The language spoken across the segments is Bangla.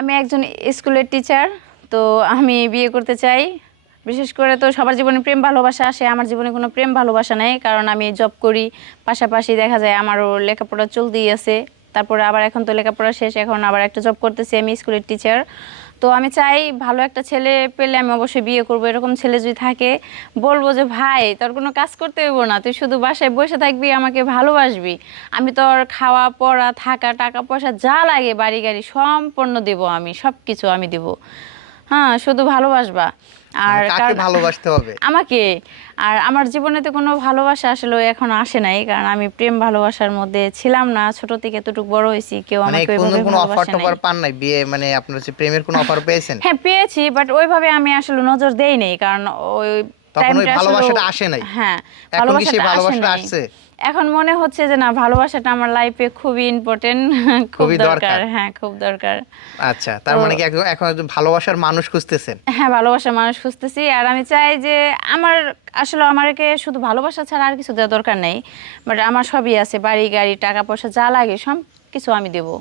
আমি একজন স্কুলের টিচার তো আমি বিয়ে করতে চাই। বিশেষ করে তো সবার জীবনে প্রেম ভালোবাসা আসে, আমার জীবনে কোনো প্রেম ভালোবাসা নেই, কারণ আমি জব করি। পাশাপাশি দেখা যায় আমারও লেখাপড়া চলতেই আছে। তারপরে আবার এখন তো লেখাপড়া শেষ, এখন আবার একটা জব করতেছি আমি স্কুলের টিচার তো আমি চাই ভালো একটা ছেলে পেলে আমি অবশ্যই বিয়ে করব। এরকম ছেলে যদি থাকে, বলব যে, ভাই, তোর কোনো কাজ করতে হইব না। তুই শুধু বাসায় বসে থাকবি, আমাকে ভালোবাসবি। আমি তোর খাওয়া, পড়া, থাকা, টাকা পয়সা যা লাগে, বাড়ি গাড়ি সম্পূর্ণ দেবো আমি সব কিছু আমি দেব। হ্যাঁ শুধু ভালোবাসবা। আর মানে কাকে ভালোবাসতে হবে? আমাকে। আর আমার জীবনে তো কোনো ভালোবাসা আসলে এখন আসে নাই কারণ আমি প্রেম ভালোবাসার মধ্যে ছিলাম না। ছোট থেকে এতটুকু বড় হয়েছি কেউ মানে আমাকে কোনো ওইভাবে কোনো অফার টফার পান নাই? বিয়ে মানে আপনার হচ্ছে প্রেমের কোনো অফার পেয়েছেন? হ্যাঁ পেয়েছি বাট ওইভাবে আমি আসলে নজর দেই নাই কারণ ওই তখন ওই ভালোবাসাটা আসে নাই? হ্যাঁ এখন কি সেই ভালোবাসাটা আসে ভালোবাসাটা নাই। আসছে? এখন মনে হচ্ছে যে না ভালোবাসাটা আমার লাইফে খুবই ইম্পর্টেন্ট খুবই দরকার। হ্যাঁ খুব দরকার আচ্ছা তার মানে কি এখন- একজন ভালোবাসার মানুষ খুঁজতেছেন হ্যাঁ ভালোবাসার মানুষ খুঁজতেছি আর আমি চাই যে আমার আসলে আমাকে শুধু ভালোবাসা ছাড়া আর কিছু দেওয়ার দরকার নেই বাট আমার সবই আছে বাড়ি গাড়ি টাকা পয়সা যা লাগে সব কিছু আমি দেবো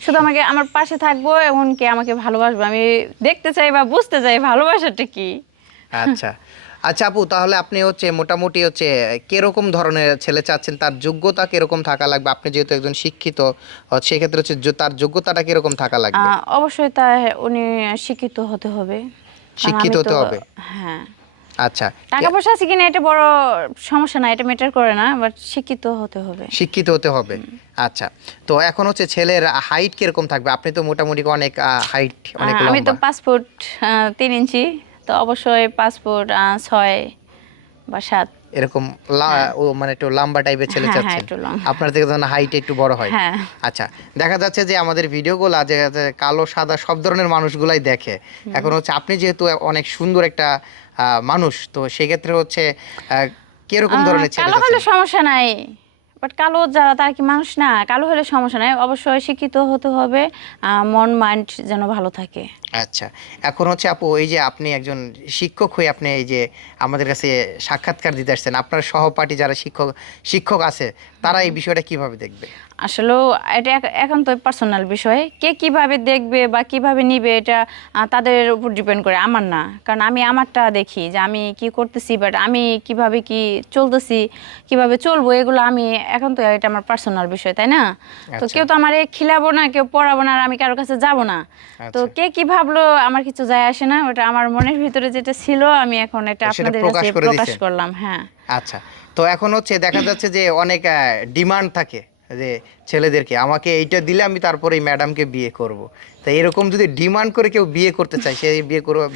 শুধু আমাকে আমার পাশে থাকব এমনকি আমাকে ভালোবাসবো আমি দেখতে চাই বা বুঝতে চাই ভালোবাসাটা কি আচ্ছা আচ্ছা আপু তাহলে আপনি হচ্ছে মোটামুটি হচ্ছে কীরকম ধরনের ছেলে চাচ্ছেন? তার যোগ্যতা কীরকম থাকা লাগবে? আপনি যেহেতু একজন শিক্ষিত সেক্ষেত্রে হচ্ছে তার যোগ্যতাটা কীরকম থাকা লাগবে? অবশ্যই তা উনি শিক্ষিত হতে হবে। শিক্ষিত হতে হবে? হ্যাঁ। আচ্ছা। টাকা পয়সা আছে কিনা এটা বড় সমস্যা না এটা ম্যাটার করে না বাট শিক্ষিত হতে হবে। শিক্ষিত হতে হবে। আচ্ছা। তো এখন হচ্ছে ছেলের হাইট কীরকম থাকবে? আপনি তো মোটামুটি অনেক হাইট অনেক আমি তো আহ, তিন ইঞ্চি। তো অবশ্যই ফুট ছয় বা সাত। এরকম ও মানে একটু লম্বা টাইপের ছেলে হ্যাঁ, হ্যাঁ, চাচ্ছেন আপনার থেকে যেন হাইট একটু বড় হয়। হ্যাঁ। আচ্ছা দেখা যাচ্ছে যে আমাদের ভিডিওগুলো যে যে কালো সাদা সব ধরনের মানুষগুলাই দেখে। এখন হচ্ছে আপনি যেহেতু অনেক সুন্দর একটা আহ, মানুষ তো সেক্ষেত্রে হচ্ছে কীরকম ধরনের ছেলে কালো হলে সমস্যা নাই। বাট কালো যারা তারা কি মানুষ? না কালো হলে সমস্যা নাই। অবশ্যই শিক্ষিত হতে হবে মন মাইন্ড যেন ভালো থাকে। আচ্ছা এখন হচ্ছে আপু এই যে আপনি একজন শিক্ষক হয়ে আপনি এই যে আমাদের কাছে সাক্ষাৎকার দিতে আসছেন আপনার সহপাঠী যারা শিক্ষক শিক্ষক আছে তারা এই বিষয়টা কীভাবে দেখবে? আসলেও এটা এখন তো পার্সোনাল বিষয়। কে কীভাবে দেখবে বা কীভাবে নিবে এটা তাদের উপর ডিপেন্ড করে। আমার না। কারণ আমি আমারটা দেখি যে আমি কি করতেছি বাট আমি কীভাবে কি চলতেছি কীভাবে চলবো এগুলো আমি এখন তো এটা আমার পার্সোনাল বিষয় তাই না? তো আচ্ছা। কেউ তো আমার খিলাবো না কেউ পড়াবো না আর আমি কারোর কাছে যাব না। তো আচ্ছা। কে কি ভাবলো আমার কিছু যায় আসে না ওটা আমার মনের ভিতরে যেটা ছিল আমি এখন এটা আপনাদের কাছে প্রকাশ করলাম হ্যাঁ। আচ্ছা। তো এখন হচ্ছে দেখা যাচ্ছে যে অনেক ডিমান্ড থাকে। যে ছেলেদেরকে আমাকে এইটা দিলে আমি তারপরে এই ম্যাডামকে বিয়ে করব। তা এরকম যদি ডিমান্ড করে কেউ বিয়ে করতে চায় সে বিয়ে করবে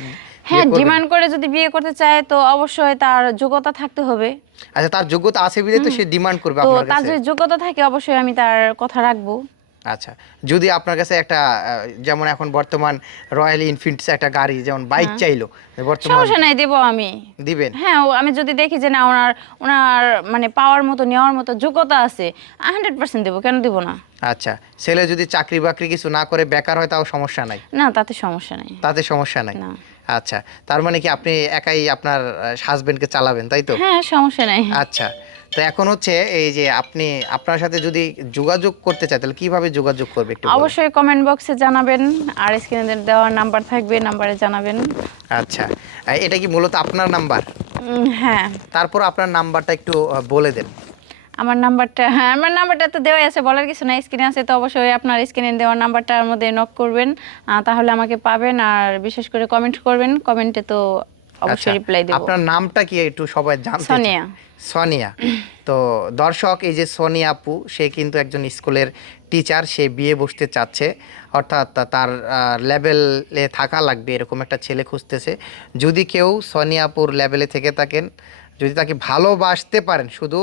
হ্যাঁ ডিমান্ড করে যদি বিয়ে করতে চায় তো অবশ্যই তার যোগ্যতা থাকতে হবে। আচ্ছা তার যোগ্যতা আছে বিধে তো সে ডিমান্ড করবে তো আপনার তার কাছে। যদি যোগ্যতা থাকে অবশ্যই আমি তার কথা রাখব। আচ্ছা যদি আপনার কাছে একটা যেমন এখন বর্তমান রয়্যাল এনফিল্ডস একটা গাড়ি যেমন বাইক চাইলো বর্তমান সমস্যা নাই দেবো আমি। দিবেন? হ্যাঁ আমি যদি দেখি যে না ওনার ওনার মানে পাওয়ার মতো নেওয়ার মতো যোগ্যতা আছে হান্ড্রেড পার্সেন্ট দেবো কেন দেবো না? আচ্ছা ছেলে যদি চাকরি বাকরি কিছু না করে বেকার হয় তাও সমস্যা নাই? না তাতে সমস্যা নাই। তাতে সমস্যা নাই? না। আচ্ছা তার মানে কি আপনি একাই আপনার হাজবেন্ডকে চালাবেন তাই তো? হ্যাঁ সমস্যা নেই। আচ্ছা তো এখন হচ্ছে এই যে আপনি আপনার সাথে যদি যোগাযোগ করতে চায় তাহলে কীভাবে যোগাযোগ করবে একটু বলুন। অবশ্যই কমেন্ট বক্সে জানাবেন আর স্ক্রিনে দেওয়ার নাম্বার থাকবে নাম্বারে জানাবেন। আচ্ছা আহ, এটা কি মূলত আপনার নাম্বার উম, হ্যাঁ। তারপর আপনার নাম্বারটা একটু আহ, বলে দেন। আমার নাম্বারটা হ্যাঁ আমার নাম্বারটা তো দেওয়াই আছে বলার কিছু না স্ক্রিনে আছে তো অবশ্যই আপনার স্ক্রিনে দেওয়ার নাম্বারটার মধ্যে নক করবেন আহ, তাহলে আমাকে পাবেন আর বিশেষ করে কমেন্ট করবেন কমেন্টে তো অবশ্যই রিপ্লাই দেবো। আপনার নামটা কি একটু সবাই জানতে। সোনিয়া। সোনিয়া। তো দর্শক এই যে সোনিয়া আপু সে কিন্তু একজন স্কুলের টিচার সে বিয়ে বসতে চাচ্ছে। অর্থাৎ তার লেভেলে থাকা লাগবে এরকম একটা ছেলে খুঁজতেছে। যদি কেউ সোনিয়াপুর লেভেলে থেকে থাকেন যদি তাকে ভালোবাসতে পারেন শুধু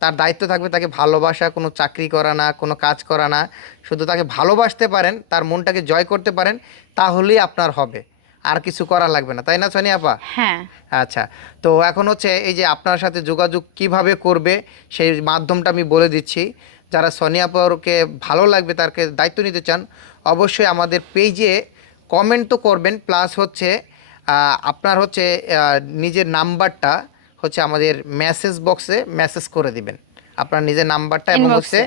তার দায়িত্ব থাকবে তাকে ভালোবাসা কোনো চাকরি করা না কোনো কাজ করা না শুধু তাকে ভালোবাসতে পারেন তার মনটাকে জয় করতে পারেন তাহলেই আপনার হবে। আর কিছু করা লাগবে না তাই না সোনিয়া আপা? হ্যাঁ। আচ্ছা তো এখন হচ্ছে এই যে আপনার সাথে যোগাযোগ কীভাবে করবে সেই মাধ্যমটা আমি বলে দিচ্ছি। যারা সোনিয়া পাওয়ারকে ভালো লাগবে তারকে দায়িত্ব নিতে চান অবশ্যই আমাদের পেজে কমেন্ট তো করবেন প্লাস হচ্ছে আপনার হচ্ছে নিজের নাম্বারটা হচ্ছে আমাদের মেসেজ বক্সে মেসেজ করে দিবেন। আপনার নিজের নাম্বারটা এবং হচ্ছে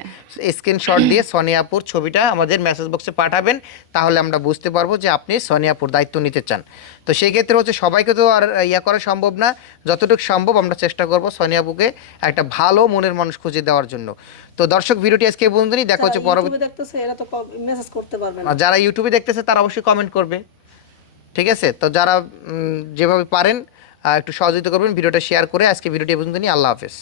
স্ক্রিনশট দিয়ে সোনিয়াপুর ছবিটা আমাদের মেসেজ বক্সে পাঠাবেন তাহলে আমরা বুঝতে পারব যে আপনি সোনিয়াপুর দায়িত্ব নিতে চান। তো সেই ক্ষেত্রে হচ্ছে সবাইকে তো আর ইয়া করা সম্ভব না। যতটুকু সম্ভব আমরা চেষ্টা করব সোনিয়াপুকে একটা ভালো মনের মানুষ খুঁজে দেওয়ার জন্য। তো দর্শক ভিডিওটি আজকে বন্ধুনি দেখা হচ্ছে পরবর্তী দেখতেছে এরা তো মেসেজ করতে পারবে না। যারা ইউটিউবে দেখতেছে তারা অবশ্যই কমেন্ট করবে। ঠিক আছে? তো যারা যেভাবে পারেন একটু সহযোগিতা করবেন ভিডিওটা শেয়ার করে আজকে ভিডিওটি পর্যন্ত নিয়ে আল্লাহ হাফেজ।